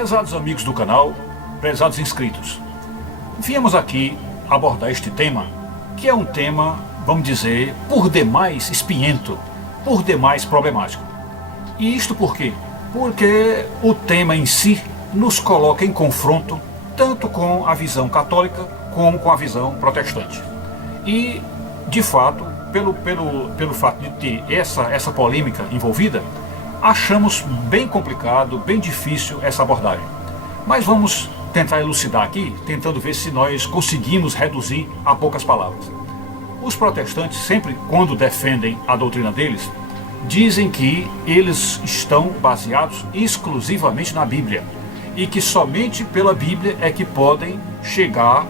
Prezados amigos do canal, prezados inscritos, viemos aqui abordar este tema, que é um tema, vamos dizer, por demais espinhento, por demais problemático. E isto por quê? Porque o tema em si nos coloca em confronto tanto com a visão católica como com a visão protestante. E, de fato, pelo fato de ter essa polêmica envolvida, achamos bem complicado, bem difícil essa abordagem. Mas vamos tentar elucidar aqui, tentando ver se nós conseguimos reduzir a poucas palavras. Os protestantes, sempre quando defendem a doutrina deles, dizem que eles estão baseados exclusivamente na Bíblia e que somente pela Bíblia é que podem chegar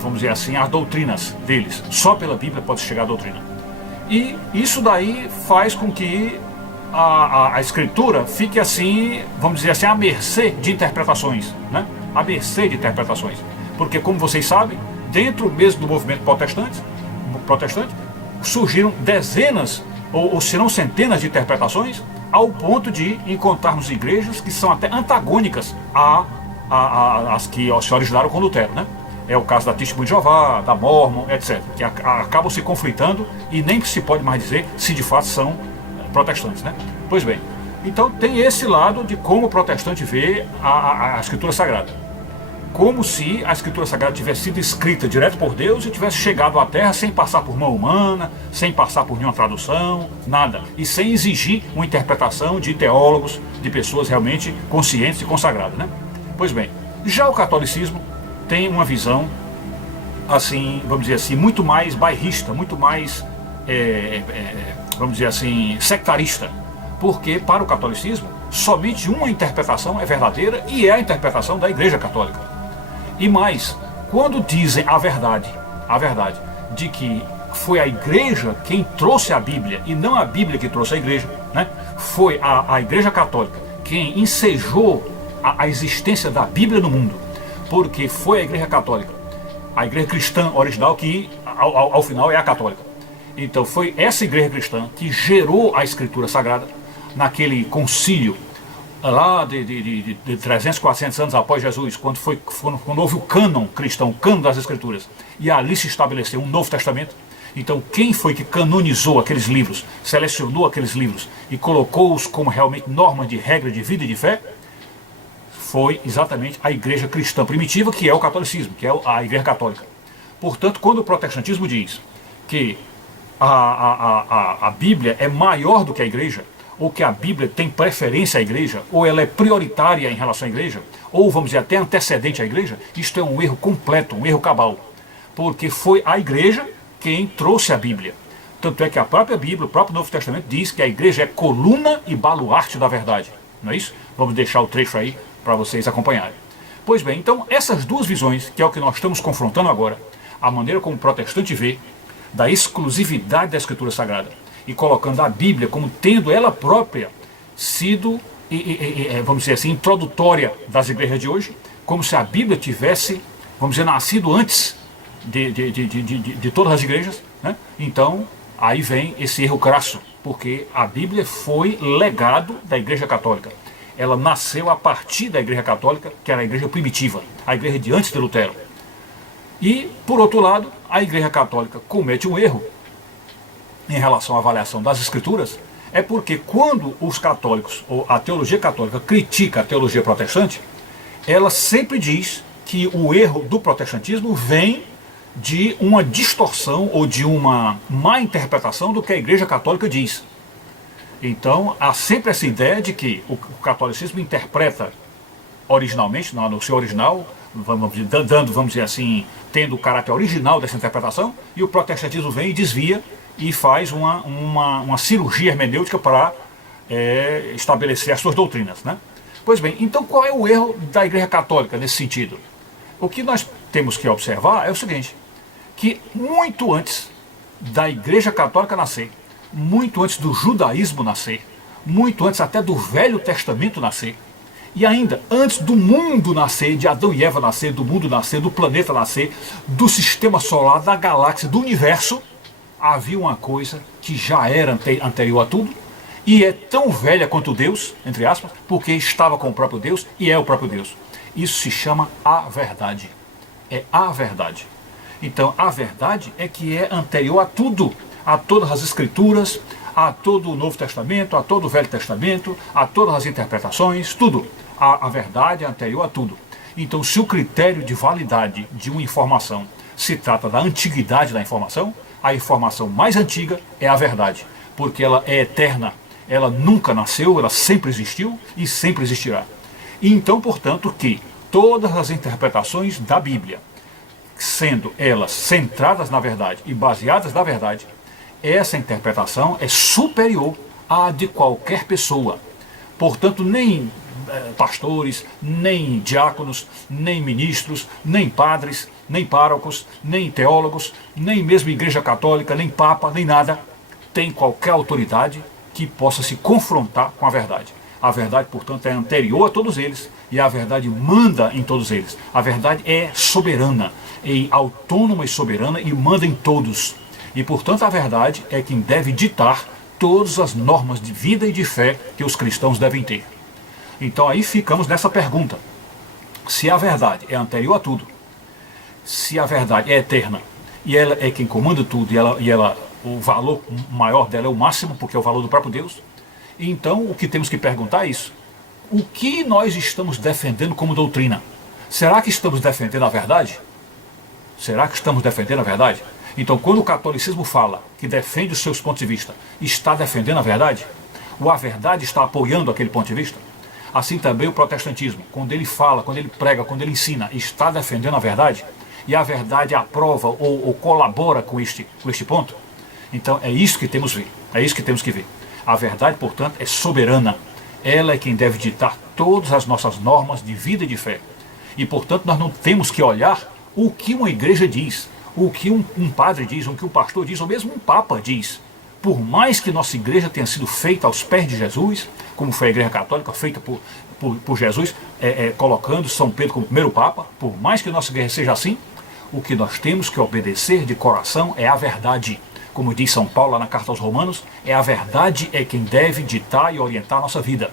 vamos dizer assim, as doutrinas deles. Só pela Bíblia pode chegar a doutrina. E isso daí faz com que a Escritura fique assim, vamos dizer assim, à mercê de interpretações, né? À mercê de interpretações. Porque, como vocês sabem, dentro mesmo do movimento protestante surgiram dezenas, ou se não centenas de interpretações, ao ponto de encontrarmos igrejas que são até antagônicas às que se originaram com Lutero, né? É o caso da Testemunha de Jeová, da Mormon, etc., que acabam se conflitando e nem se pode mais dizer se de fato são protestantes, né? Pois bem, então tem esse lado de como o protestante vê a Escritura Sagrada. Como se a Escritura Sagrada tivesse sido escrita direto por Deus e tivesse chegado à Terra sem passar por mão humana, sem passar por nenhuma tradução, nada. E sem exigir uma interpretação de teólogos, de pessoas realmente conscientes e consagradas, né? Pois bem, já o catolicismo tem uma visão, assim, vamos dizer assim, muito mais bairrista, muito mais, vamos dizer assim, sectarista. Porque para o catolicismo, somente uma interpretação é verdadeira e é a interpretação da Igreja Católica. E mais, quando dizem a verdade de que foi a Igreja quem trouxe a Bíblia e não a Bíblia que trouxe a Igreja, né? Foi a Igreja Católica quem ensejou a existência da Bíblia no mundo, porque foi a Igreja Católica, a Igreja Cristã original, que ao final é a católica. Então foi essa Igreja Cristã que gerou a Escritura Sagrada naquele concílio lá de 300, 400 anos após Jesus, quando houve o cânon cristão, o cânon das Escrituras, e ali se estabeleceu um Novo Testamento. Então quem foi que canonizou aqueles livros, selecionou aqueles livros e colocou-os como realmente normas de regra de vida e de fé? Foi exatamente a Igreja Cristã primitiva, que é o catolicismo, que é a Igreja Católica. Portanto, quando o protestantismo diz que a Bíblia é maior do que a Igreja, ou que a Bíblia tem preferência à Igreja, ou ela é prioritária em relação à Igreja, ou vamos dizer até antecedente à Igreja, isto é um erro completo, um erro cabal. Porque foi a Igreja quem trouxe a Bíblia. Tanto é que a própria Bíblia, o próprio Novo Testamento diz que a Igreja é coluna e baluarte da verdade. Não é isso? Vamos deixar o trecho aí para vocês acompanharem. Pois bem, então essas duas visões, que é o que nós estamos confrontando agora, a maneira como o protestante vê da exclusividade da Escritura Sagrada e colocando a Bíblia como tendo ela própria sido, vamos dizer assim, introdutória das igrejas de hoje, como se a Bíblia tivesse, vamos dizer, nascido antes de todas as igrejas, né? Então, aí vem esse erro crasso, porque a Bíblia foi legado da Igreja Católica. Ela nasceu a partir da Igreja Católica, que era a Igreja primitiva, a Igreja de antes de Lutero. E, por outro lado, a Igreja Católica comete um erro em relação à avaliação das Escrituras, é porque quando os católicos, ou a teologia católica, critica a teologia protestante, ela sempre diz que o erro do protestantismo vem de uma distorção ou de uma má interpretação do que a Igreja Católica diz. Então, há sempre essa ideia de que o catolicismo interpreta originalmente, no seu original, vamos dizer assim, tendo o caráter original dessa interpretação, e o protestantismo vem e desvia e faz uma cirurgia hermenêutica para estabelecer as suas doutrinas, né? Pois bem, então qual é o erro da Igreja Católica nesse sentido? O que nós temos que observar é o seguinte, que muito antes da Igreja Católica nascer, muito antes do judaísmo nascer, muito antes até do Velho Testamento nascer, e ainda antes do mundo nascer, de Adão e Eva nascer, do mundo nascer, do planeta nascer, do sistema solar, da galáxia, do universo, havia uma coisa que já era anterior a tudo e é tão velha quanto Deus, entre aspas, porque estava com o próprio Deus e é o próprio Deus. Isso se chama a verdade. É a verdade. Então, a verdade é que é anterior a tudo, a todas as escrituras, a todo o Novo Testamento, a todo o Velho Testamento, a todas as interpretações, tudo. A verdade é anterior a tudo. Então, se o critério de validade de uma informação se trata da antiguidade da informação, a informação mais antiga é a verdade, porque ela é eterna, ela nunca nasceu, ela sempre existiu e sempre existirá. E então, portanto, que todas as interpretações da Bíblia, sendo elas centradas na verdade e baseadas na verdade, essa interpretação é superior à de qualquer pessoa. Portanto, nem pastores, nem diáconos, nem ministros, nem padres, nem párocos, nem teólogos, nem mesmo Igreja Católica, nem Papa, nem nada, tem qualquer autoridade que possa se confrontar com a verdade. A verdade, portanto, é anterior a todos eles e a verdade manda em todos eles. A verdade é soberana, é autônoma e soberana e manda em todos. E, portanto, a verdade é quem deve ditar todas as normas de vida e de fé que os cristãos devem ter. Então aí ficamos nessa pergunta. Se a verdade é anterior a tudo, se a verdade é eterna, e ela é quem comanda tudo, e ela o valor maior dela é o máximo, porque é o valor do próprio Deus, então o que temos que perguntar é isso. O que nós estamos defendendo como doutrina? Será que estamos defendendo a verdade? Será que estamos defendendo a verdade? Então, quando o catolicismo fala que defende os seus pontos de vista, está defendendo a verdade? Ou a verdade está apoiando aquele ponto de vista? Assim também o protestantismo, quando ele fala, quando ele prega, quando ele ensina, está defendendo a verdade? E a verdade aprova ou colabora com este ponto? Então é isso que temos que ver, é isso que temos que ver. A verdade, portanto, é soberana. Ela é quem deve ditar todas as nossas normas de vida e de fé. E, portanto, nós não temos que olhar o que uma igreja diz, o que um padre diz, o que um pastor diz, ou mesmo um papa diz. Por mais que nossa igreja tenha sido feita aos pés de Jesus, como foi a igreja católica, feita por Jesus, colocando São Pedro como primeiro papa, por mais que nossa igreja seja assim, o que nós temos que obedecer de coração é a verdade. Como diz São Paulo lá na carta aos Romanos, a verdade é quem deve ditar e orientar a nossa vida.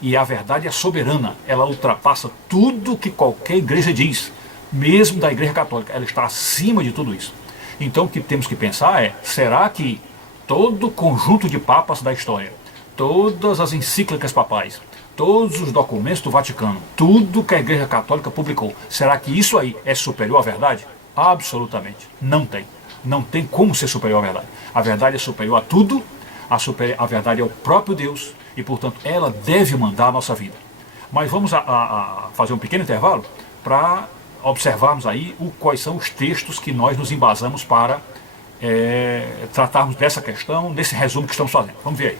E a verdade é soberana, ela ultrapassa tudo que qualquer igreja diz, mesmo da igreja católica, ela está acima de tudo isso. Então o que temos que pensar é, será que todo o conjunto de papas da história, todas as encíclicas papais, todos os documentos do Vaticano, tudo que a Igreja Católica publicou, será que isso aí é superior à verdade? Absolutamente. Não tem. Não tem como ser superior à verdade. A verdade é superior a tudo, a verdade é o próprio Deus e, portanto, ela deve mandar a nossa vida. Mas vamos fazer um pequeno intervalo para observarmos aí quais são os textos que nós nos embasamos para tratarmos dessa questão, nesse resumo que estamos fazendo. Vamos ver aí.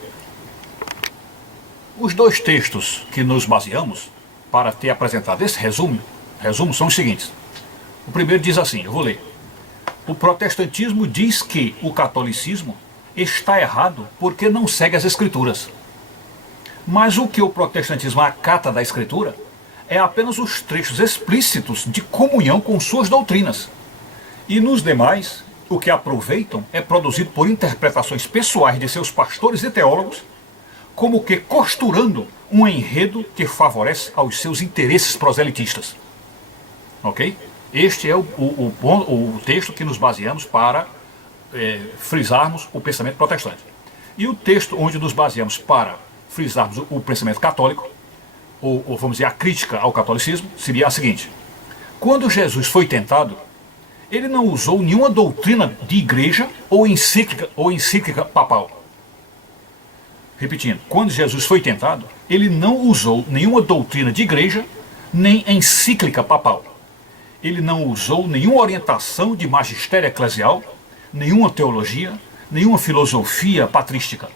Os dois textos que nos baseamos para ter apresentado esse resumo são os seguintes. O primeiro diz assim, eu vou ler. O protestantismo diz que o catolicismo está errado porque não segue as escrituras. Mas o que o protestantismo acata da escritura é apenas os trechos explícitos de comunhão com suas doutrinas. E nos demais, o que aproveitam é produzido por interpretações pessoais de seus pastores e teólogos, como que costurando um enredo que favorece aos seus interesses proselitistas. Ok? Este é o texto que nos baseamos para frisarmos o pensamento protestante. E o texto onde nos baseamos para frisarmos o pensamento católico, ou vamos dizer, a crítica ao catolicismo, seria a seguinte. Quando Jesus foi tentado, ele não usou nenhuma doutrina de igreja ou encíclica papal. Repetindo, quando Jesus foi tentado, ele não usou nenhuma doutrina de igreja, nem encíclica papal. Ele não usou nenhuma orientação de magistério eclesial, nenhuma teologia, nenhuma filosofia patrística.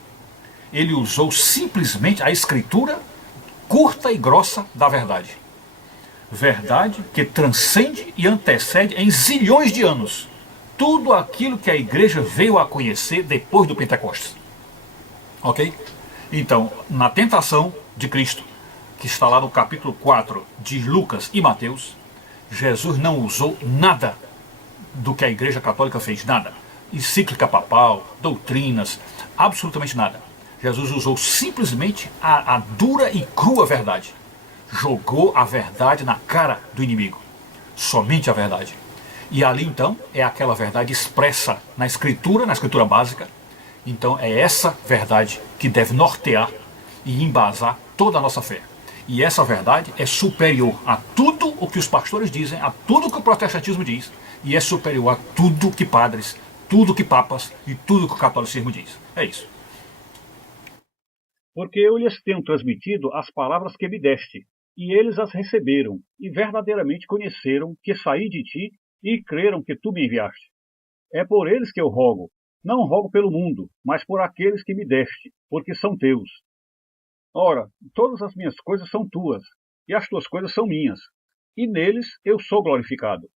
Ele usou simplesmente a escritura curta e grossa da verdade. Verdade que transcende e antecede em zilhões de anos tudo aquilo que a igreja veio a conhecer depois do Pentecostes. Ok? Então, na tentação de Cristo, que está lá no capítulo 4 de Lucas e Mateus, Jesus não usou nada do que a Igreja Católica fez, nada. Encíclica papal, doutrinas, absolutamente nada. Jesus usou simplesmente a dura e crua verdade. Jogou a verdade na cara do inimigo. Somente a verdade. E ali então é aquela verdade expressa na escritura básica. Então é essa verdade que deve nortear e embasar toda a nossa fé. E essa verdade é superior a tudo o que os pastores dizem, a tudo o que o protestantismo diz, e é superior a tudo que padres, tudo que papas e tudo que o catolicismo diz. É isso. Porque eu lhes tenho transmitido as palavras que me deste, e eles as receberam, e verdadeiramente conheceram que saí de ti, e creram que tu me enviaste. É por eles que eu rogo, não rogo pelo mundo, mas por aqueles que me deste, porque são teus. Ora, todas as minhas coisas são tuas, e as tuas coisas são minhas, e neles eu sou glorificado.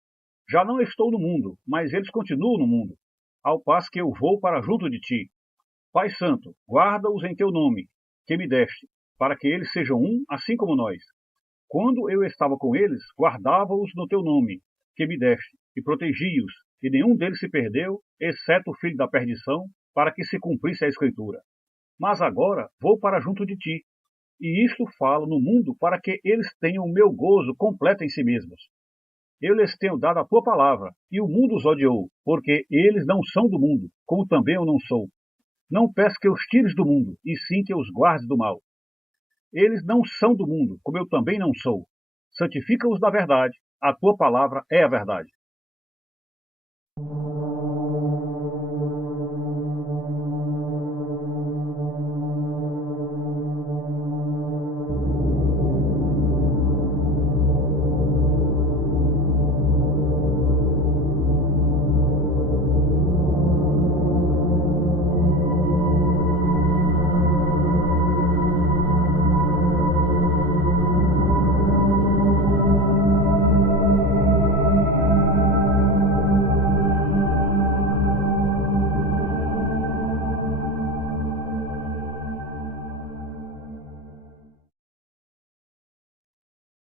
Já não estou no mundo, mas eles continuam no mundo, ao passo que eu vou para junto de ti. Pai Santo, guarda-os em teu nome, que me deste, para que eles sejam um, assim como nós. Quando eu estava com eles, guardava-os no teu nome, que me deste, e protegi-os, e nenhum deles se perdeu, exceto o filho da perdição, para que se cumprisse a Escritura. Mas agora vou para junto de ti, e isto falo no mundo para que eles tenham o meu gozo completo em si mesmos. Eu lhes tenho dado a tua palavra, e o mundo os odiou, porque eles não são do mundo, como também eu não sou. Não peço que os tires do mundo, e sim que os guardes do mal. Eles não são do mundo, como eu também não sou. Santifica-os na verdade, a tua palavra é a verdade.